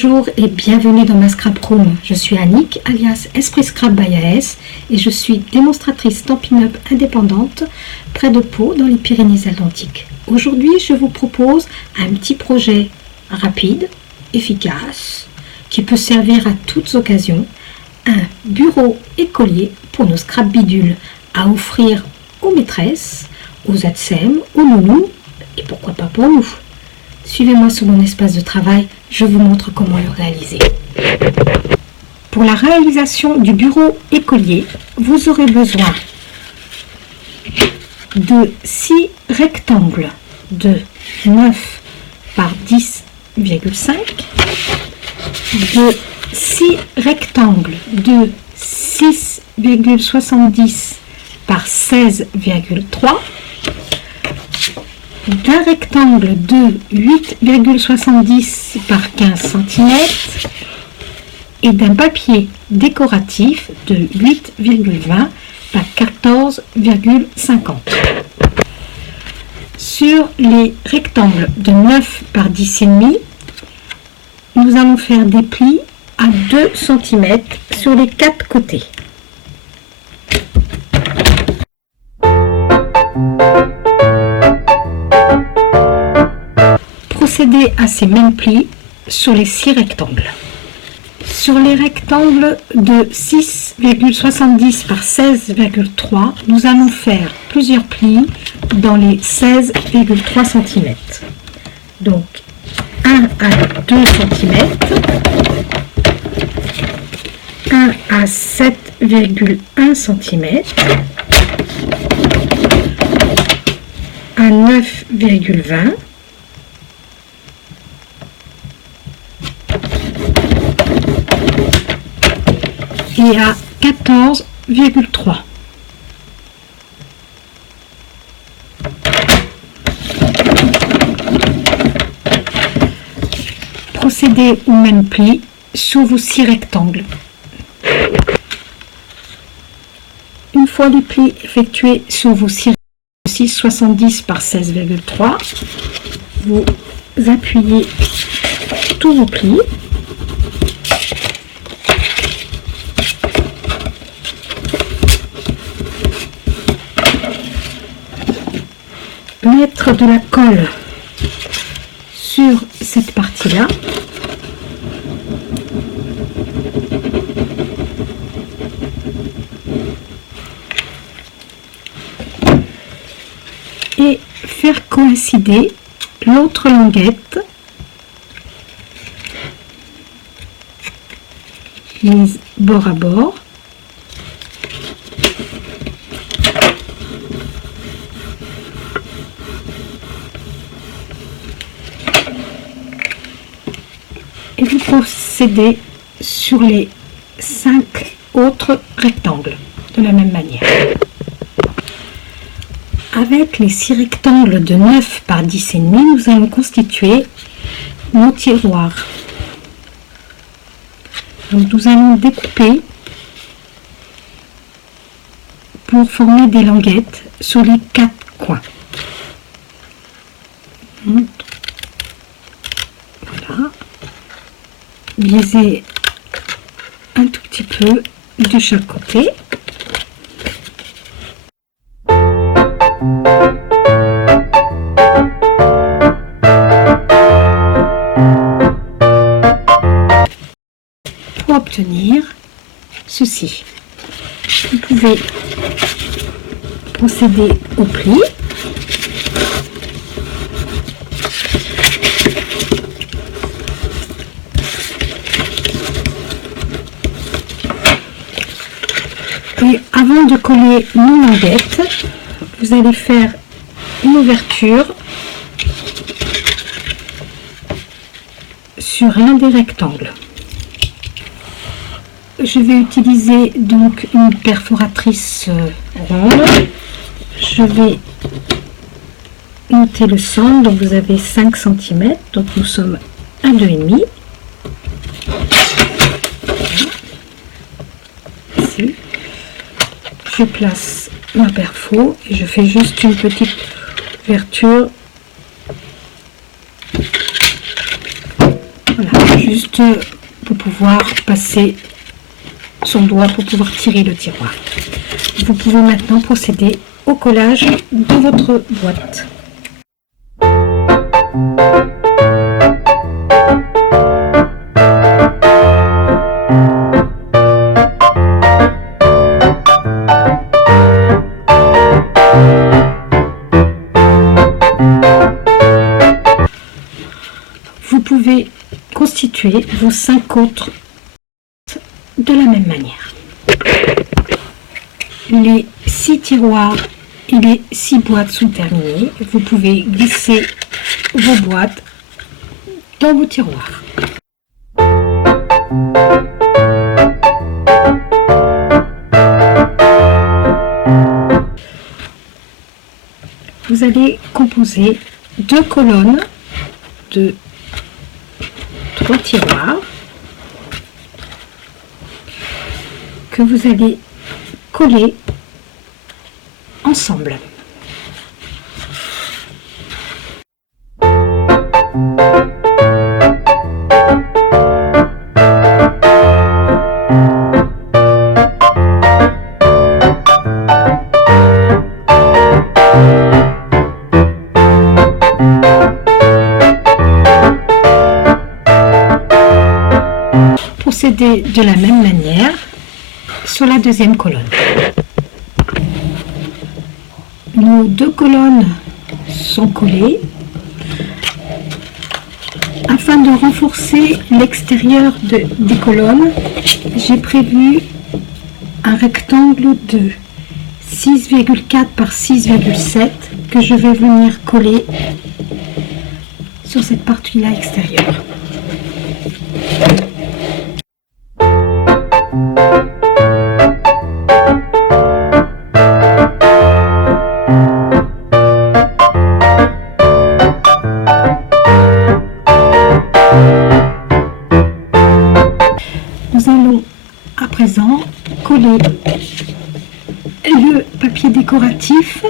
Bonjour et bienvenue dans ma Scrap Room. Je suis Annick, alias Esprit Scrap by AS, et je suis démonstratrice Stampin' Up indépendante près de Pau dans les Pyrénées-Atlantiques. Aujourd'hui, je vous propose un petit projet rapide, efficace, qui peut servir à toutes occasions, un bureau écolier pour nos scrap bidules à offrir aux maîtresses, aux ATSEM, aux nounous et pourquoi pas pour nous. Suivez-moi sur mon espace de travail, je vous montre comment le réaliser. Pour la réalisation du bureau écolier, vous aurez besoin de 6 rectangles de 9 par 10,5, de 6 rectangles de 6,70 par 16,3, d'un rectangle de 8,70 par 15 cm et d'un papier décoratif de 8,20 par 14,50. Sur les rectangles de 9 par 10,5, nous allons faire des plis à 2 cm sur les 4 côtés. Procédez à ces mêmes plis sur les 6 rectangles. Sur les rectangles de 6,70 par 16,3, nous allons faire plusieurs plis dans les 16,3 cm. Donc 1 à 2 cm, 1 à 7,1 cm, à 9,20 et à 14,3. Procédez au même pli sur vos 6 rectangles. Une fois les plis effectués sur vos 6,70 par 16,3, vous appuyez tous vos plis. Mettre de la colle sur cette partie-là. Et faire coïncider l'autre languette mise bord à bord. Et vous procédez sur les 5 autres rectangles de la même manière. Avec les 6 rectangles de 9 par 10,5, nous allons constituer nos tiroirs. Donc nous allons découper pour former des languettes sur les 4 coins. Voilà. Biaiser un tout petit peu de chaque côté. Pour obtenir ceci, vous pouvez procéder au pli. Et avant de coller nos languettes, vous allez faire une ouverture sur l'un des rectangles. Je vais utiliser donc une perforatrice ronde. Je vais noter le centre, donc vous avez 5 cm, donc nous sommes à 2,5. Ici. Je place ma perfo et je fais juste une petite ouverture. Voilà, juste pour pouvoir passer son doigt pour pouvoir tirer le tiroir. Vous pouvez maintenant procéder au collage de votre boîte. Vous pouvez constituer vos 5 autres de la même manière. Les 6 tiroirs et les 6 boîtes sont terminés. Vous pouvez glisser vos boîtes dans vos tiroirs. Vous allez composer 2 colonnes de 3 tiroirs que vous allez coller ensemble. Procédez de la même manière sur la deuxième colonne. Nos 2 colonnes sont collées. Afin de renforcer l'extérieur des colonnes, j'ai prévu un rectangle de 6,4 par 6,7 que je vais venir coller sur cette partie-là extérieure. Nous allons à présent coller le papier décoratif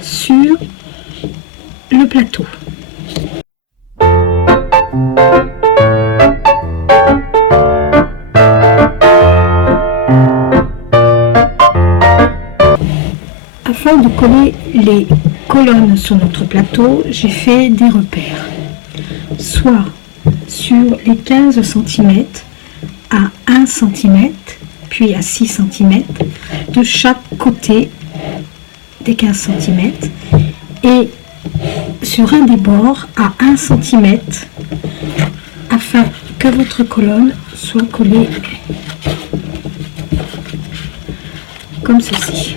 sur le plateau. Afin de coller les colonnes sur notre plateau, j'ai fait des repères, soit sur les 15 cm à 1 cm, puis à 6 cm de chaque côté des 15 cm et sur un des bords à 1 cm afin que votre colonne soit collée comme ceci.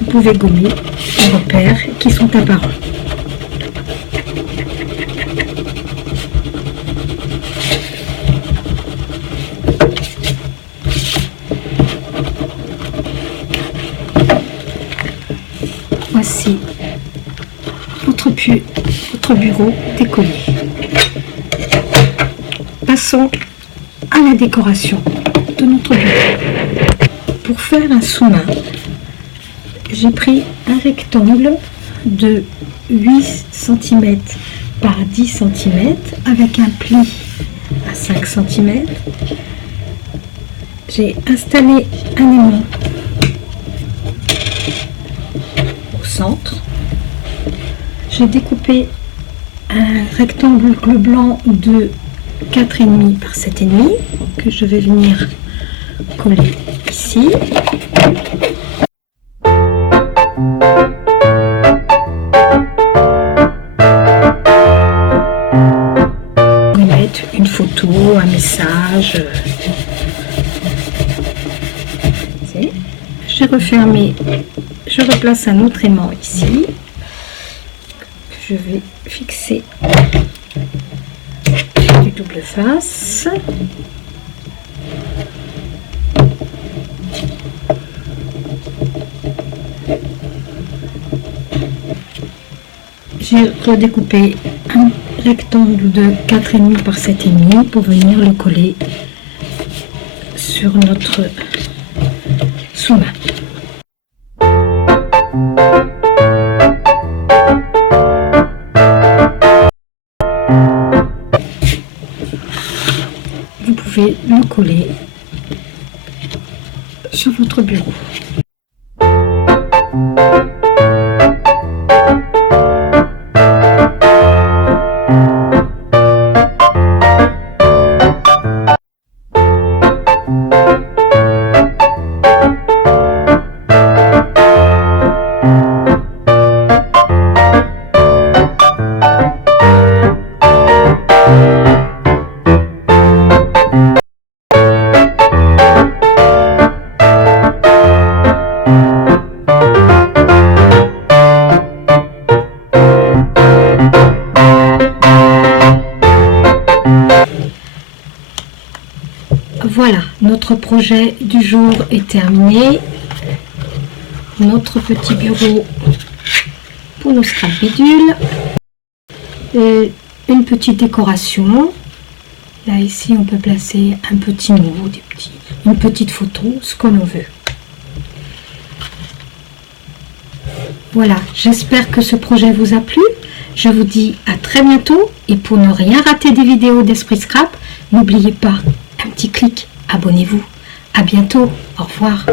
Vous pouvez gommer les repères qui sont apparents. Voici votre bureau décollé. Passons à la décoration de notre bureau. Pour faire un sous-main, j'ai pris un rectangle de 8 cm par 10 cm avec un pli à 5 cm. J'ai installé un aimant au centre. J'ai découpé un rectangle blanc de 4,5 par 7,5 que je vais venir coller ici. Une photo, un message. J'ai refermé, je replace un autre aimant ici que je vais fixer du double face. J'ai redécoupé un rectangle de 4,5 par 7,5 pour venir le coller sur notre sous-main. Vous pouvez le coller sur votre bureau. Voilà, notre projet du jour est terminé. Notre petit bureau pour nos scrap bidules. Une petite décoration. Là, ici, on peut placer un petit mot, une petite photo, ce que l'on veut. Voilà, j'espère que ce projet vous a plu. Je vous dis à très bientôt. Et pour ne rien rater des vidéos d'Esprit Scrap, n'oubliez pas un petit clic, abonnez-vous. À bientôt, au revoir.